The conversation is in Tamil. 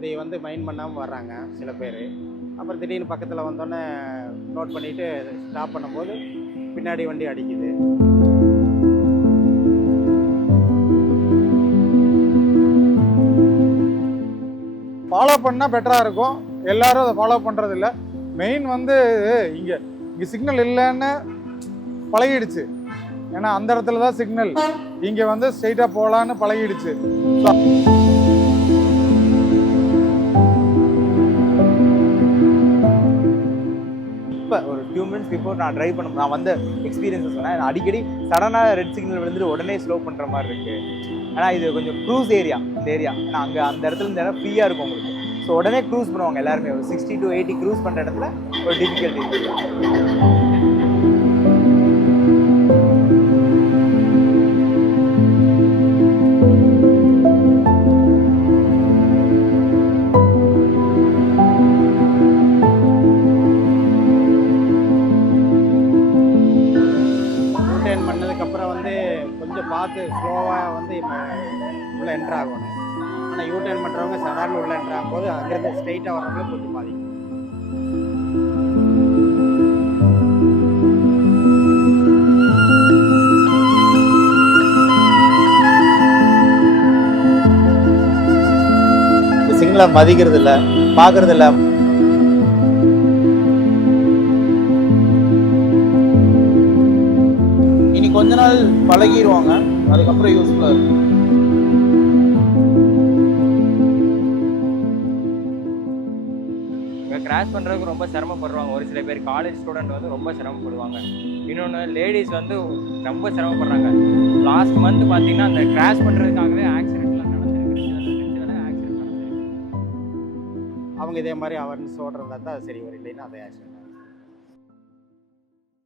இதை வந்து மைண்ட் பண்ணாமல் வர்றாங்க சில பேர். அப்புறம் திடீர்னு பக்கத்தில் வந்தோடனே நோட் பண்ணிவிட்டு ஸ்டாப் பண்ணும்போது பின்னாடி வண்டி அடிக்குது. ஃபாலோ பண்ணால் பெட்டராக இருக்கும். எல்லாரும் அதை ஃபாலோ பண்ணுறதில்ல. மெயின் வந்து இங்கே சிக்னல் இல்லைன்னு பழகிடுச்சு. ஏன்னா அந்த இடத்துல தான் சிக்னல், இங்கே வந்து ஸ்ட்ரெயிட்டாக போகலான்னு பழகிடுச்சு. இப்போ ஒரு 2 மினிட்ஸ் பிஃபோர் நான் ட்ரைவ் நான் வந்த எக்ஸ்பீரியன்ஸை சொன்னேன். அடிக்கடி சடனாக ரெட் சிக்னல் விழுந்துட்டு உடனே ஸ்லோ பண்ணுற மாதிரி இருக்குது. ஆனால் இது கொஞ்சம் க்ரூஸ் ஏரியா, இந்த ஏரியா. ஏன்னா அங்கே அந்த இடத்துல இந்த இடம் ஃப்ரீயாக இருக்கும் உங்களுக்கு. ஸோ உடனே க்ரூஸ் பண்ணுவாங்க எல்லாருமே. ஒரு 60 to 80 க்ரூஸ் பண்ணுற இடத்துல ஒரு டிஃபிகல்ட்டி இருக்குது. பண்ணதுக்கப்புறம் வந்து கொஞ்சம் பார்த்து ஸ்லோவாக வந்து உள்ளே என்ட்ரு ஆகணும். ஆனால் யூடர்ன் பண்ணுறவங்க சாதாரண உள்ளே என்ட்ரு ஆகும்போது அங்கேருந்து ஸ்ட்ரெயிட்டாக வரவங்களுக்கு கொஞ்சம் பாதிக்கும். சிக்னலை மதிக்கிறது இல்லை, பார்க்கறது இல்லை. இனி கொஞ்ச நாள் பழகிடுவாங்க, அதுக்கப்புறம் யூஸ்ஃபுல்லாக இருக்கும். கிராஸ் பண்ணுறதுக்கு ரொம்ப சிரமப்படுவாங்க. ஒரு சில பேர் காலேஜ் ஸ்டூடெண்ட் வந்து ரொம்ப சிரமப்படுவாங்க. இன்னொன்று லேடிஸ் வந்து ரொம்ப சிரமப்படுறாங்க. லாஸ்ட் மந்த் பார்த்தீங்கன்னா அந்த கிராஸ் பண்ணுறதுக்காகவே ஆக்சிடென்ட்லாம் நடந்துருக்கு. ஆக்சிடென்ட் நடந்துருக்கு. அவங்க இதே மாதிரி அவேர்னஸ் ஓடுறதா தான் சரி வரும், இல்லைன்னா அதை ஆக்சிடென்ட்